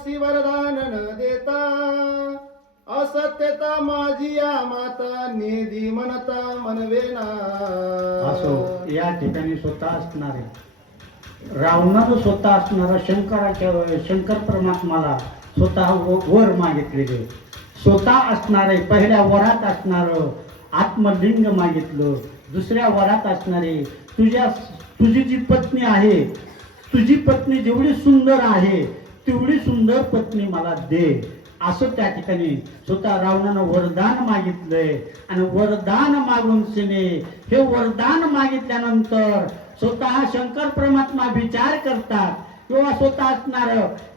रावणासी वरदान न देता असत्यता माझी या माता नेदी म्हणता मनवेना असो या ठिकाणी स्वतः असणारे रावणाचं स्वतः असणारा शंकराच्या शंकर परमात्माला स्वतः वर मागितलेले. स्वतः असणारे पहिल्या वरात असणार आत्मलिंग मागितलं. दुसऱ्या वरात असणारे तुझ्या तुझी जी पत्नी आहे तुझी पत्नी जेवढी सुंदर आहे तेवढी सुंदर पत्नी मला दे. असं त्या ठिकाणी स्वतः रावणानं वरदान मागितलंय. आणि वरदान मागून सिने हे वरदान मागितल्यानंतर स्वतः शंकर परमात्मा विचार करतात. किंवा स्वतः असणार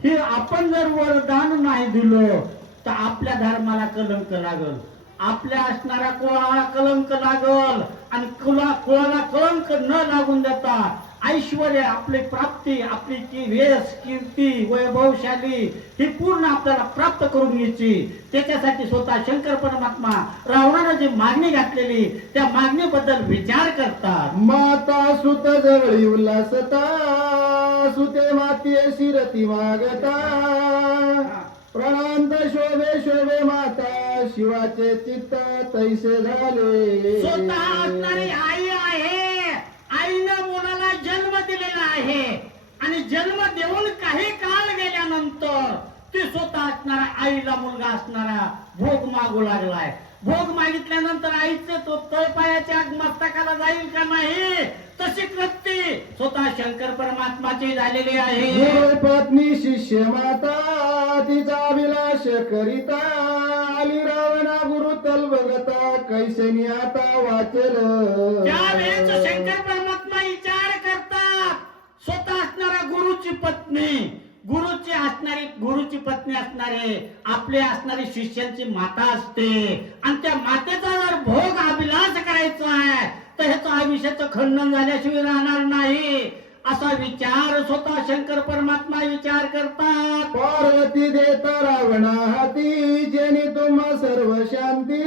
हे आपण जर वरदान नाही दिलं तर आपल्या धर्माला कलंक लागल. आपल्या असणाऱ्या कुळाला कलंक लागल. आणि कुळा कुळाला कलंक न लागून देता ऐश्वर आपली प्राप्ती आपली की वेश कीर्ती वैभवशाली ही पूर्ण आपल्याला प्राप्त करून घ्यायची. त्याच्यासाठी स्वतः शंकर परमात्मा रावणानं जी मागणी घातलेली त्या मागणीबद्दल विचार करतात. माता सुत जवळी उल्हासता सुते माते शिरती मागता प्राणांत शोभे शोभे माता शिवाचे चित्त तैसे झाले. स्वतः असणारी आई आहे आईनं मुलाला जन्म दिलेला आहे. आणि जन्म देऊन काही काळ गेल्यानंतर ती स्वतः असणारा आईला मुलगा असणारा भोग मागू लागलाय. भोग मागितल्यानंतर आईचे तो तळपायाच्या मस्तकाला जाईल का नाही? तशी कृती स्वतः शंकर परमात्माची झालेली आहे. गुरु पत्नी शिष्य माता तिचा अभिलाष करिता आली रावणा गुरु तलबगता कैसनी आता वाचेल. त्यावेळेस शंकर गुरुची पत्नी गुरुची असणारी गुरुची पत्नी असणारे आपले असणारी शिष्यांची माता असते. आणि त्या मातेचा जर भोग अभिलाष करायचा आहे तर ह्याचं आयुष्याचं खंडन झाल्याशिवाय राहणार नाही. असा विचार स्वतः शंकर परमात्मा विचार करतात. पार्वती देता रावणा हाती जेणे तुम्हा सर्व शांती.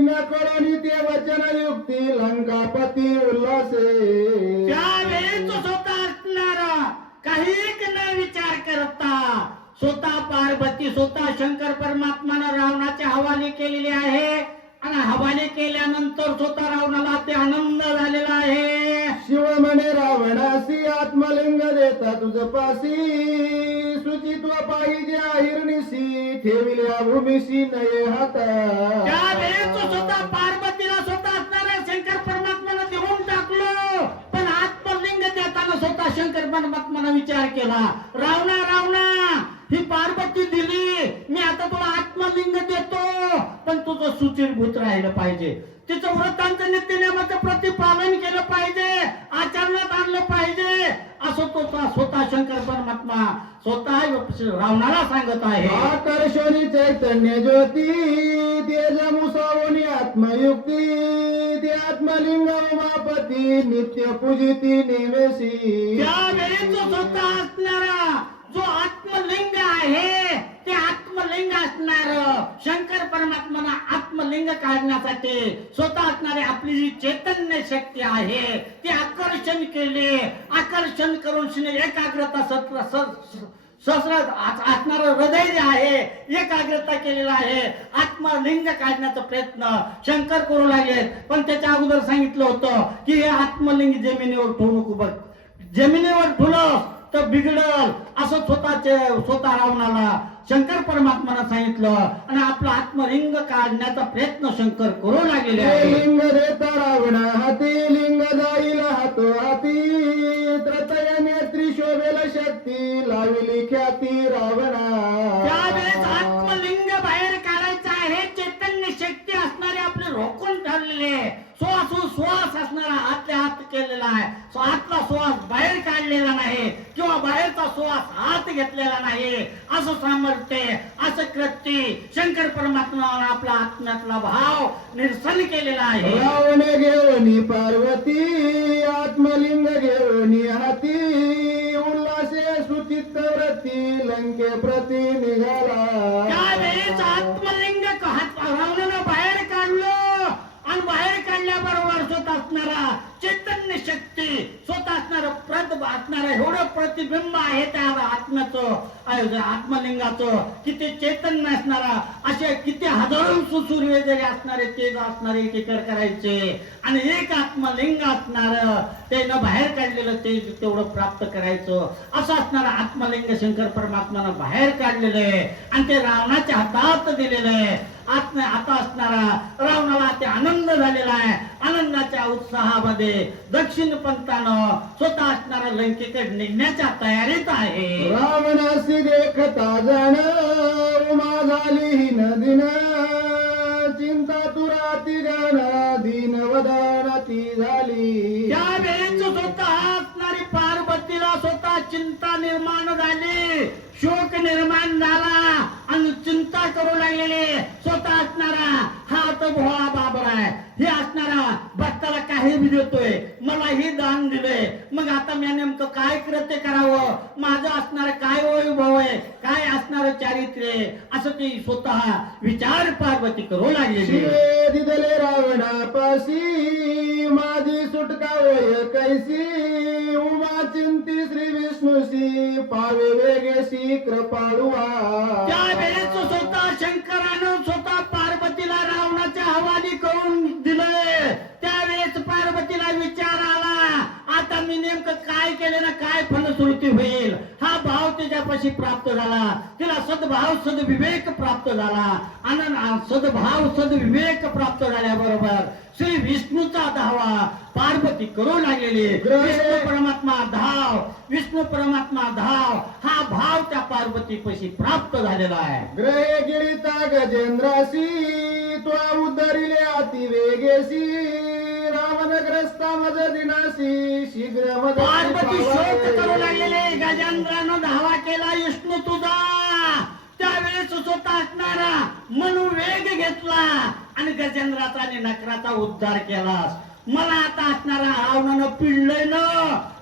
न कळणी ते वचन युक्ती लंकापती उल्हासे. असणारा काही न विचार करता स्वतः पार्वती स्वतः शंकर परमात्मानं रावणाचे हवाले केलेले आहे. आणि हवाले केल्यानंतर स्वतः रावणाला ते आनंद झालेला आहे. शिव म्हणे रावणासी आत्मलिंग देता तुझ पासी. सुचित्व पाहिजे हिरणीसी ठेविल्या भूमीशी नये हाता. स्वतः पार्वतीला स्वतः असणाऱ्या शंकर परमात्माला देऊन टाकलो पण आत्मलिंग देताना स्वतः शंकर परमात्मानं विचार केला. रावणा रावणा ही पार्वती दिली. मी आता तुला आत्मलिंग देतो. पण तुझं सुचिरभूत राहिलं पाहिजे. तिचं व्रतांचं नित्यनियमाचं प्रतिपालन केलं पाहिजे. आचरणात आणलं पाहिजे. असं तो स्वतः शंकर परमात्मा स्वतः रावणाला सांगत आहे. आकर्षणी चैतन्य ज्योती तेज मुसावणी आत्मयुक्ती. ते आत्मलिंग उमापती नित्य पूजिती निवेशी. त्यावेळी जो स्वतः असणारा जो आत्मलिंग आहे ते आत्मलिंग असणार. शंकर परमात्माना आत्मलिंग काढण्यासाठी स्वतः असणारी आपली जी चैतन्य शक्ती आहे ती आकर्षण केले. आकर्षण करून एकाग्रता सत्र असणार हृदय जे आहे एकाग्रता केलेला आहे आत्मलिंग काढण्याचा प्रयत्न शंकर करू लागले. पण त्याच्या अगोदर सांगितलं होतं की हे आत्मलिंग जमिनीवर ठेवू नको बघ जमिनीवर ठुलस तर बिघडल असं स्वतःचे स्वतः रावणाला शंकर परमात्मानं सांगितलं. आणि आपलं आत्मलिंग काढण्याचा प्रयत्न शंकर करू लागलेले आहे लिंग देता रावणा हाती लिंग जाईल हातो हाती. त्रतय नेत्री शोभेल शक्ती लाविली ख्याती रावणा. त्यावेळेस आत्मलिंग बाहेर काढायचं आहे. चैतन्य शक्ती असणारे आपले रोखून ठरलेले श्वास श्वास असणारा आतल्या हात केलेला आहे. आतला श्वास बाहेर काढलेला नाही. बाहेरचा श्वास हात घेतलेला नाही. असं सामर्थ्य असं कृत्य शंकर परमात्मा आपला आत्म्यातला भाव निरसन केलेला आहे. रावण घेऊनी पार्वती आत्मलिंग घेऊनी हाती उल्हासे सुचित्त व्रती लंके प्रती निघाला. त्यावेळेस आत्मलिंग हात रावणानं बाहेर काढलं. आणि बाहेर काढल्याबरोबर स्वतः असणारा चैतन्य शक्ती स्वतः असणार प्रत असणार एवढं प्रतिबिंब आहे त्या आत्म्याचं आत्मलिंगाचं. किती चैतन्य असणारा असे किती हजारो सुसूर्य जरी असणारे तेज असणारे एकेकर करायचे. आणि एक आत्मलिंग असणार ते न बाहेर काढलेलं तेज तेवढं प्राप्त करायचं. असं असणार आत्मलिंग शंकर परमात्मानं बाहेर काढलेलं आहे. आणि ते रावणाच्या हातात दिलेलं आहे. आत्म आता असणारा रावणाला ते आनंद झालेला आहे. आनंदाच्या उत्साहामध्ये दक्षिण पंथानं स्वतः असणारा लंकेकडे निघण्याच्या तयारीत आहे. रावणासी देखता जण उमा झाली ही नदीन चिंता तुराती गण दीन वदन ती झाली. त्यावेळेस स्वतः असणारी पार्वतीला स्वतः चिंता निर्माण झाली. शोक निर्माण झाला आणि चिंता करू लागलेले. स्वतः असणारा हा तर भोळा बाबर आहे हे असणारा भक्ताला काही बी देतोय. मला हे दान दिलंय. मग आता मी नेमकं काय कृत्य करावं? माझं असणार काय वैभव आहे? काय असणार चारित्र्य असं ते स्वतः विचार पार्वती करू दिदले रावणापाशी माझी सुटका वय कैसी उमा चिंती श्री विष्णूशी पावे वेगेशी कृपाळुआ त्यावेळेस स्वतः शंकरानं काय केलं ना काय फलश्रुती होईल? हा भाव तिच्यापाशी प्राप्त झाला. तिला सद्भाव सद्विवेक प्राप्त झाला. आनंद सद्भाव सद्विवेक प्राप्त झाल्याबरोबर श्री विष्णूचा धावा पार्वती करू लागलेली. विष्णू परमात्मा धाव विष्णू परमात्मा धाव हा भाव त्या पार्वतीपाशी प्राप्त झालेला आहे. ग्रहे गिळिता गजेंद्रासी त्वा उद्धरिले अति रावणग्रस्ता मज दिनासी शीघ्र पार्वती शोक करू. लागलेले गजेंद्रानं धावा केला विष्णू तुझा. त्यावेळेस स्वतः असणारा मनु वेग घेतला आणि गजेंद्राचा आणि नकराचा उद्धार केलास मला आता असणारा रावणानं पिळलंय न.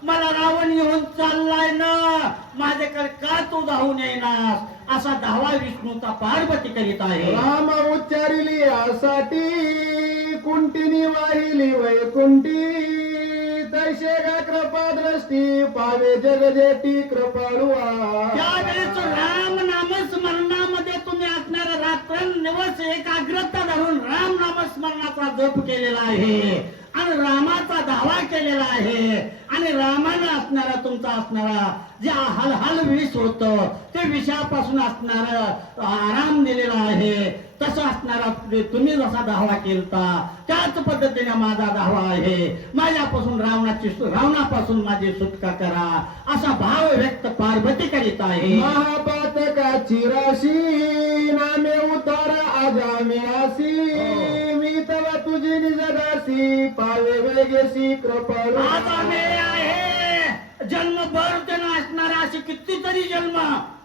मला रावण येऊन चाललाय न. माझ्याकडे का तू धावून येईनास असा धावा विष्णूचा पार्वती करीत आहे. राम उच्चारिली यासाठी. कुंटिनी वाहिली वैकुंठी. तैसे गा कृपा दृष्टी पावे जगजेटी कृपाळुआ त्यावेळेस राम नामस्मरणामध्ये तुम्ही असणारा रात्र निवस एकाग्रता धरून राम नामस्मरणाचा जप केलेला आहे आणि रामाचा दावा केलेला आहे आणि रामानं असणारा तुमचा असणारा जे हलहल विष होत ते विषापासून असणार आराम दिलेला आहे. तसं असणारा तुम्ही जसा दावा केलता त्याच पद्धतीने माझा दावा आहे. माझ्यापासून रावणाची रावणापासून माझी सुटका करा. असा भाव व्यक्त पार्वती करीत आहे. महापातकाची राशी नामे उतार आजा मिळासी मी तवा तुझी निजदासी पावे वेगेसी कृपाळू. आता मेळे आहे जन्म भर त्यानं असणारा असे कितीतरी जन्म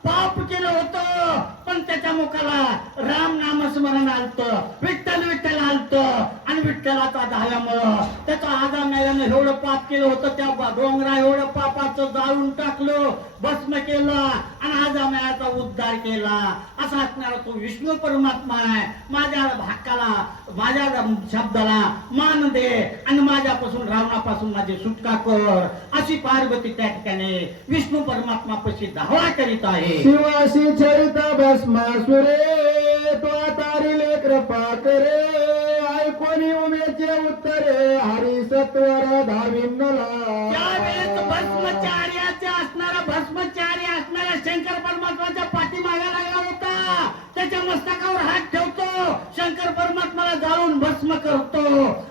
पाप केलं होतं. पण त्याच्या मुखाला राम नामस्मरण आलत. विठ्ठल विठ्ठल आलत. आणि विठ्ठलाचा झाल्यामुळं त्याचा आदर एवढं पाप केलं होतं त्या डोंगरा एवढं पापाचं जाळून टाकलं भस्म केलं आणि आज आम्हाला उद्धार केला. असा असणारा तो विष्णू परमात्मा आहे. माझ्या भाकाला माझ्या शब्दाला मान दे आणि माझ्यापासून रावणापासून माझी सुटका कर. अशी पार्वती त्या ठिकाणी विष्णू परमात्मा पशी धावा करीत आहे. शिवाशी चरिता भस्मा सुरे तो तारिले कृपा करे. उत्तरे हरी सत्वर धाविन्नला त्यावेळेस भस्मचार्याचे असणारा भस्मचारी असणाऱ्या शंकर परमात्माच्या पाठीमागा लागला होता. त्याच्या मस्तकावर हात ठेवतो हो, शंकर परमात्माला जाळून भस्म करतो.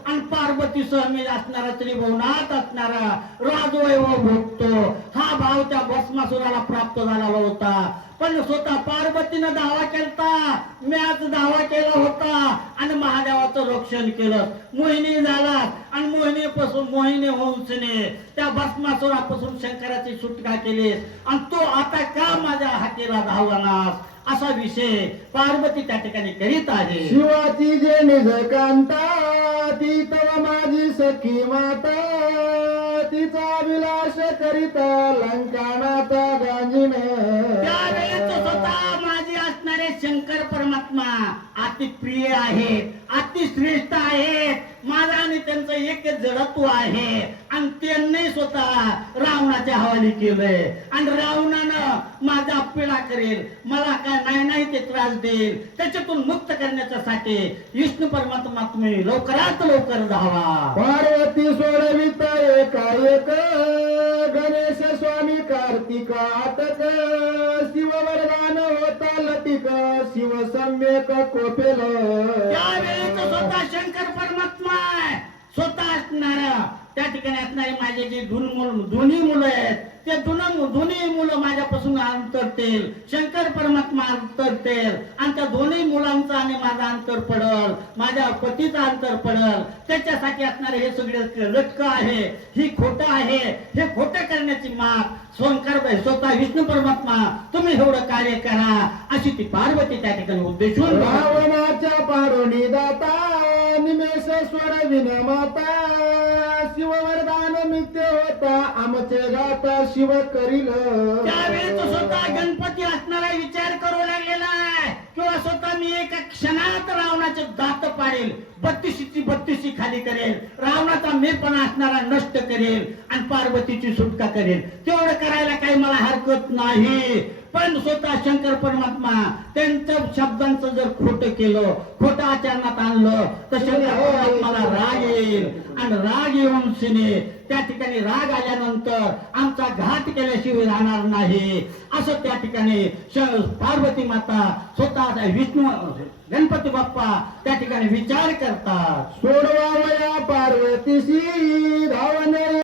आणि पार्वती सहमी असणारा त्रिभुवनात असणारा राजवैभव भोगतो. हा भाव त्या भस्मासुराला प्राप्त झालेला होता. पण स्वतः पार्वतीनं दावा केलता. म्याच दावा केला होता. आणि महादेवाचं रक्षण केलं. मोहिनी झाला. आणि मोहिनीपासून मोहिनी वंशने त्या भस्मासुरापासून शंकराची सुटका केली. आणि तो आता का माझ्या हातीला धावलास असा विषय पार्वती त्या ठिकाणी करीत आहे शिवाची जे निज कांता ती तव माझी सखी माता. तिचा विलास करिता लंकानाचा गांजिन. स्वतः माझी असणारे शंकर परमात्मा अति प्रिय आहेत अति श्रेष्ठ आहेत माझा आणि त्यांचं एक जडत्व आहे. आणि त्यांनी स्वतः रावणाच्या हवाली केलंय. आणि रावणानं माझा पिढा करेल. मला काय नाही नाही ते त्रास देईल. त्याच्यातून मुक्त करण्याच्यासाठी विष्णू परमात्मा तुम्ही लवकरात लवकर धावा. पार्वती सोडविता एकाएक गणेश स्वामी कार्तिक आतक शिव वरदान होता लतिक. शिव सम्यक कोपेल. स्वतः शंकर परमात्मा स्वतः असणारा. त्या ठिकाणी असणारे माझे जे दोन मुलं दोन्ही मुलं आहेत ते दोन दोन्ही मुलं माझ्यापासून अंतरतील शंकर परमात्मा अंतरतील आणि त्या दोन्ही मुलांचं आणि माझं अंतर पडल. माझ्या पतीचं अंतर पडल. त्याच्यासाठी असणारे हे सगळे लटक आहे. ही खोट आहे. हे खोटं करण्याची माग शंकर स्वतः विष्णू परमात्मा तुम्ही एवढं कार्य करा. अशी ती पार्वती त्या ठिकाणी उद्देशून रावणाच्या पारुणी दाता निमेषेश्वर विनमाता. शिव वरदान मित्य होता. आमचे गाता शिव करील. त्यावेळेस तो स्वतः गणपती असणारा विचार करू लागलेला आहे. किंवा स्वतः मी एका क्षणात रावणाचे दात पाडेल बत्तीशीची बत्तीशी खाली करेल रावणाचा मेपणा असणारा नष्ट करेल आणि पार्वतीची सुटका करेल. तेवढं करायला काही मला हरकत नाही. पण स्वतः शंकर परमात्मा त्यांच्या शब्दांचं जर खोट केलं खोट आचरणात आणलं तर शंकर परमात्माला राग येईल. आणि राग येऊन सिने त्या ठिकाणी राग आल्यानंतर आमचा घात केल्याशिवाय राहणार नाही. असं त्या ठिकाणी श- पार्वती माता स्वतः विष्णू गणपती बाप्पा त्या ठिकाणी विचार करतात. सोडवावया पार्वतीशी धावणे